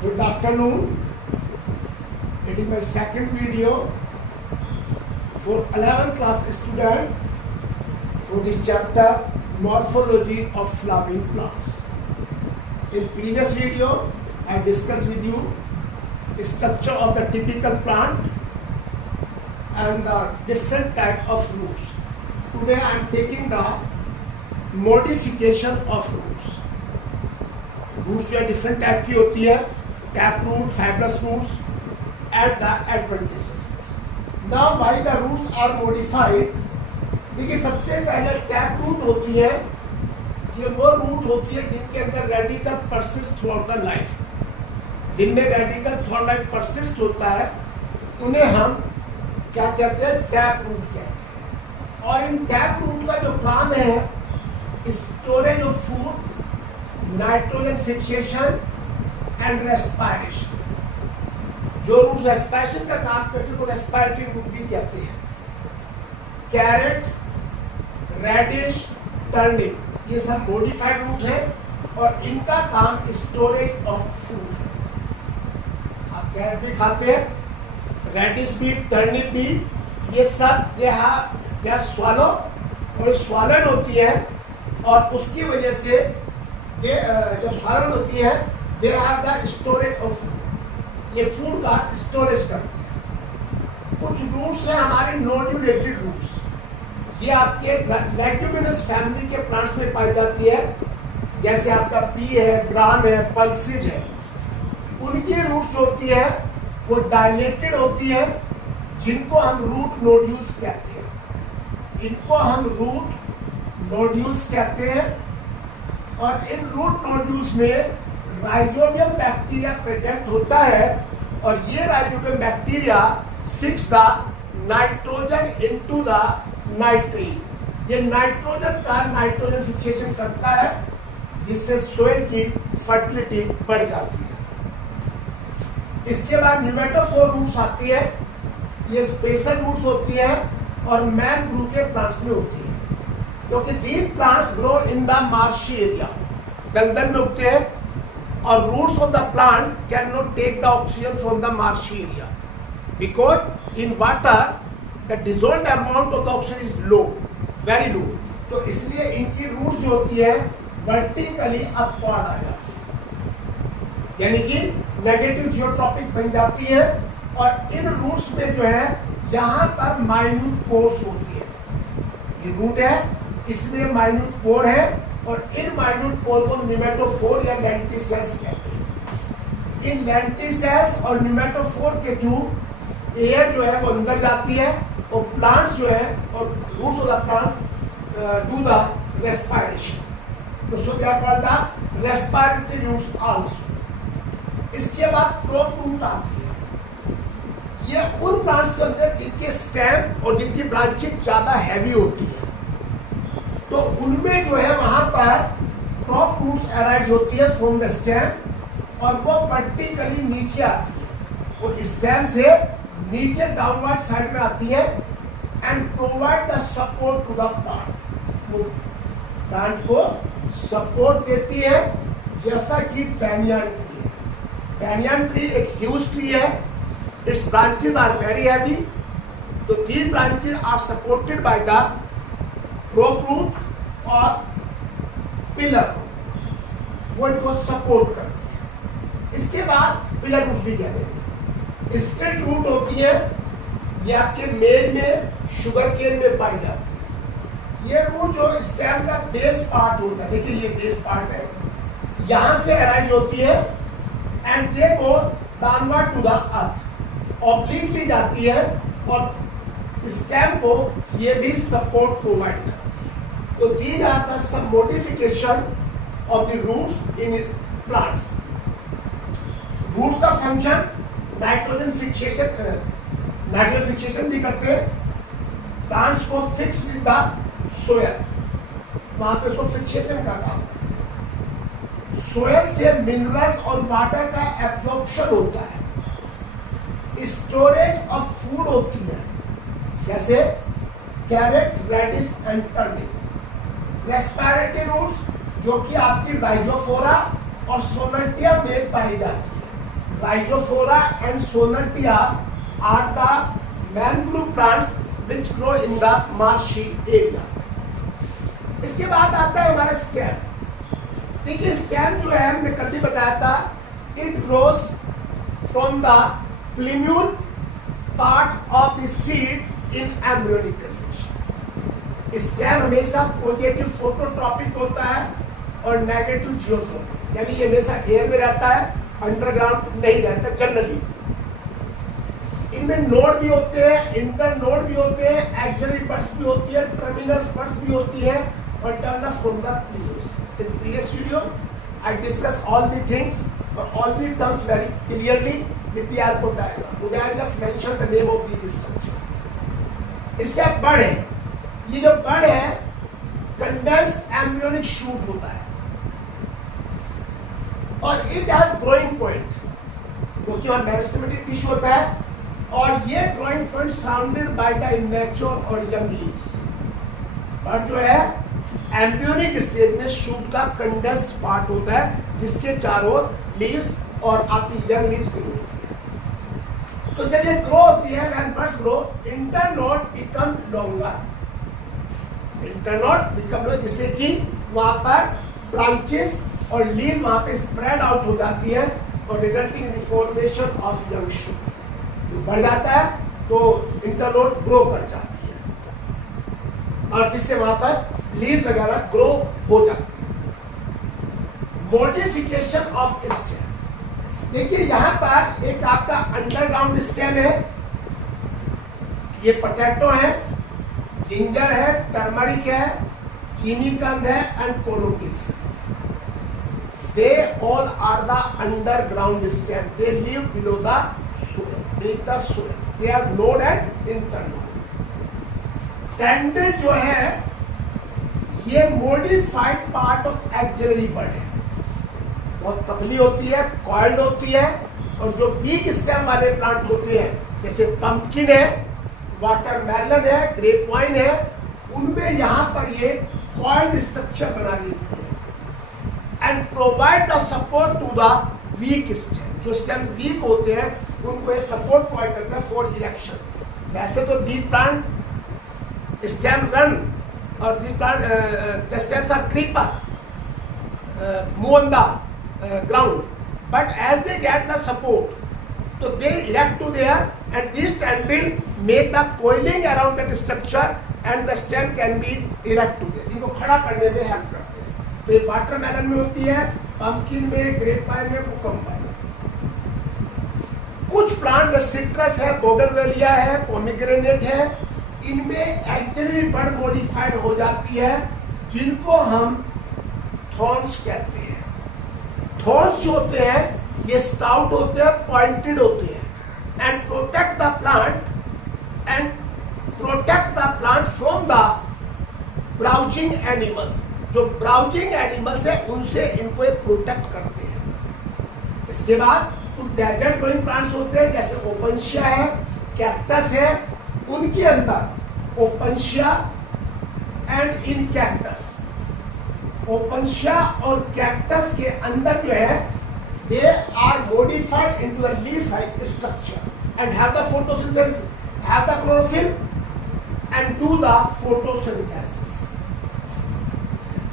Good afternoon. It is my second video for 11th class student for the chapter Morphology of Flowering Plants. In previous video, I discussed with you the structure of the typical plant and the different type of roots. Today I am taking the modification of roots. Roots जो है different type की होती है, tap root, fibrous roots, and the adventitious. Now why the roots are modified? देखिए सबसे पहले tap root होती है, ये वो रूट होती है जिनके अंदर radical persist through out the life, जिनमें रेडिकल थ्रू लाइफ परसिस्ट होता है उन्हें हम क्या कहते हैं, टैप रूट कहते हैं। और इन टैप रूट का जो काम है storage of food, nitrogen fixation and respiration. जो रूट रेस्पायरेशन का काम करते हैं वो रेस्पायरेटरी रूट भी कहते हैं। कैरेट, रेडिश, टर्निप, ये सब मॉडिफाइड रूट है और इनका काम स्टोरेज ऑफ फूड है। आप कैरेट भी खाते हैं, रेडिश भी, टर्निप भी, ये सब दे आर स्वालो और स्वालन होती है और उसकी वजह से जो स्वालन होती है they have the storage of food, ये फूड का स्टोरेज करती है। कुछ रूट्स हैं हमारे नोड्यूलेटेड रूट्स, ये आपके लेग्यूमिनस फैमिली के प्लांट्स में पाई जाती है, जैसे आपका पी है, ग्राम है, पल्सिज है। उनकी रूट्स होती है वो डायलेटेड होती है, जिनको हम रूट नोड्यूल्स कहते हैं। इनको हम रूट नोड्यूल्स कहते हैं और इन रूट नोड्यूल्स में राइजोबियम बैक्टीरिया प्रेजेंट होता है और ये rhizobium bacteria fix the nitrogen into the nitrate. ये नाइट्रोजन फिक्सेशन करता है, जिससे सोइल की फर्टिलिटी बढ़ जाती है। इसके बाद न्यूमेटोफोर रूट्स आती है, ये स्पेशल रूट्स होती है और मैन ग्रुप के प्लांट्स में होती है, क्योंकि these plants grow in the marshy area, दलदल में उगते हैं और roots of the plant can not take the oxygen from the marshy area because in water the dissolved amount of the oxygen is low, very low. तो इसलिए इनकी roots जो होती है वर्टिकली अपवर्ड आ जाती है, यानी कि नेगेटिव जियोट्रॉपिक बन जाती है और इन रूट्स में जो है यहाँ पर माइन्यूट पोर्स होती है। ये रूट है, इसमें माइन्यूट पोर है और इन माइन्यूट पोर को न्यूमेटोफोर या लेंटिसेल्स कहते हैं। इन लेंटिसेल्स और न्यूमेटोफोर के थ्रू एयर जो है वो अंदर जाती है और प्लांट्स जो है और roots of the plant do the respiration. तो so they are called the respiratory roots also. इसके बाद प्रोप रूट आती है, ये उन प्लांट्स के अंदर जिनके स्टेम और जिनकी ब्रांचेज ज्यादा हैवी होती है, तो उनमें जो है वहां पर क्रॉप रूट्स अराइज होती है फ्रॉम द स्टेम और वो वर्टिकली नीचे आती है, वो स्टेम से नीचे डाउनवर्ड साइड में आती है and provide the support to the plant. वो प्लांट को सपोर्ट देती है, जैसा कि बैंयान ट्री है। बैंयान ट्री एक ह्यूज ट्री है, its branches are very heavy, तो these branches are supported by the prop root और पिलर, वो इनको सपोर्ट करती है। इसके बाद पिलर रूट भी कहते हैं। स्ट्रेट रूट होती है, ये आपके मेल में, शुगर केन में पाई जाती है। ये रूट जो स्टेम का बेस पार्ट होता है, देखिए ये बेस पार्ट है, यहां से अराइज होती है and they go downward to the earth, obliquely जाती है और स्टेम को ये भी सपोर्ट प्रोवाइड करती है। तो these are the some modification of the roots in plants. Roots का फंक्शन नाइट्रोजन फिक्सेशन भी करते हैं, प्लांट्स को फिक्स विद द सोयल, वहां पे उसको फिक्सेशन का काम करते हैं। सोयल से मिनरल्स और वाटर का एब्जॉर्प्शन होता है, स्टोरेज ऑफ फूड होती है, जैसे carrot, radish and turnip. Respiratory roots जो कि आपकी राइजोफोरा और सोलेंटियम में पाई जाती है। Rhizophora and Sonatia are the mangrove plants which grow in the marshy area. इसके बाद आता है हमारा स्टेम। देखिए स्टेम जो है हमने कल भी बताया था, it grows from the plumule part of the seed in embryonic condition। Stem हमेशा पॉजिटिव फोटोट्रॉपिक होता है और नेगेटिव जियोट्रॉपिक, यानी ये हमेशा एयर में रहता है, अंडरग्राउंड नहीं रहता जनरली। इनमें नोड भी होते हैं, इंटर नोड भी होते हैं, एक्सिलरी बड्स भी होती है, टर्मिनल बड्स भी होती है और develop from the pleurus. In previous video I discuss all the things और all the terms very clearly with the help of diagram. Today I just mention the name of the structure. इसका bud है, ये जो बड है condense embryonic shoot होता है और it has growing point, क्योंकि वहां मेरिस्टेमेटिक टिश्यू होता है और ये growing point surrounded by the immature और यंग लीव्स। बट जो है एम्ब्रियोनिक स्टेज में शूट का कंडेंस्ड पार्ट होता है जिसके चारों ओर लीव्स और आपकी यंग लीव्स ग्रो होती है। तो जब ये ग्रो होती है, when buds grow, internode become longer, internode become longer, जिससे कि वहां पर ब्रांचेस और लीव्स वहां पे स्प्रेड आउट हो जाती है और resulting in the formation of young shoot. तो बढ़ जाता है तो इंटरनोड ग्रो कर जाती है और जिससे वहां पर लीव्स वगैरह ग्रो हो जाती है। मॉडिफिकेशन ऑफ स्टेम, देखिए यहां पर एक आपका अंडरग्राउंड स्टेम है, ये पोटैटो है, जिंजर है, टर्मरिक है, चीनी कंद है and कोलोकेसी। They all are the underground stem. They live below the soil, beneath the soil. They are node and internode. Tendril जो है ये modified part of axillary bud है, बहुत पतली होती है, coiled होती है और जो weak stem वाले प्लांट होते हैं जैसे pumpkin है, watermelon है, grapevine है, उनमें यहाँ पर ये coiled structure बना लेती है and provide the support to the weak stem। जो स्टेम वीक होते हैं उनको ये सपोर्ट प्रोवाइड करता है फॉर इरेक्शन। वैसे तो these plant stem run और these plant the stems are creeper, move on the ground, but as they get the support, so they erect to there and these tendril make the coiling around that structure and the stem can be erect to there। इनको खड़ा करने में help करते हैं। तो ये watermelon में होती है, पंपकिन में, ग्रेपवाइन में, कुकुम्बर में। कुछ प्लांट सिट्रस है, बोगनवेलिया है, पोमीग्रेनेट है, इनमें एक्सिलरी बड मॉडिफाइड हो जाती है जिनको हम थॉर्न्स कहते हैं। थॉर्न्स जो होते हैं ये स्टाउट होते हैं, पॉइंटेड होते हैं and protect the plant from the browsing animals. जो ब्राउजिंग एनिमल्स है उनसे इनको ये प्रोटेक्ट करते हैं। इसके बाद कुछ डेजर्ट ग्रोइंग प्लांट्स होते हैं जैसे ओपनशिया है, कैक्टस है, उनके अंदर opuntia and in cactus, opuntia और कैक्टस के अंदर जो है they are modified into the leaf like structure and have the photosynthesis, have the chlorophyll and do the photosynthesis.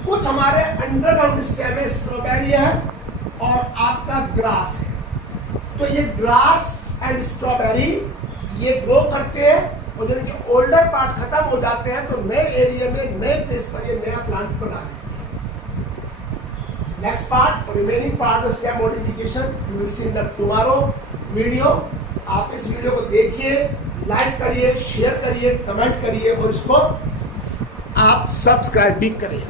कुछ हमारे अंडरग्राउंड स्टेम में स्ट्रॉबेरी है और आपका ग्रास है। तो ये ग्रास एंड स्ट्रॉबेरी ये ग्रो करते हैं और जब ये ओल्डर पार्ट खत्म हो जाते हैं तो नए एरिया में, नए प्लेस पर ये नया प्लांट बना देते हैं। Next part, remaining part of stem modification you will see in the tomorrow video. आप इस वीडियो को देखिए, लाइक करिए, शेयर करिए, कमेंट करिए और इसको आप सब्सक्राइब भी करिए।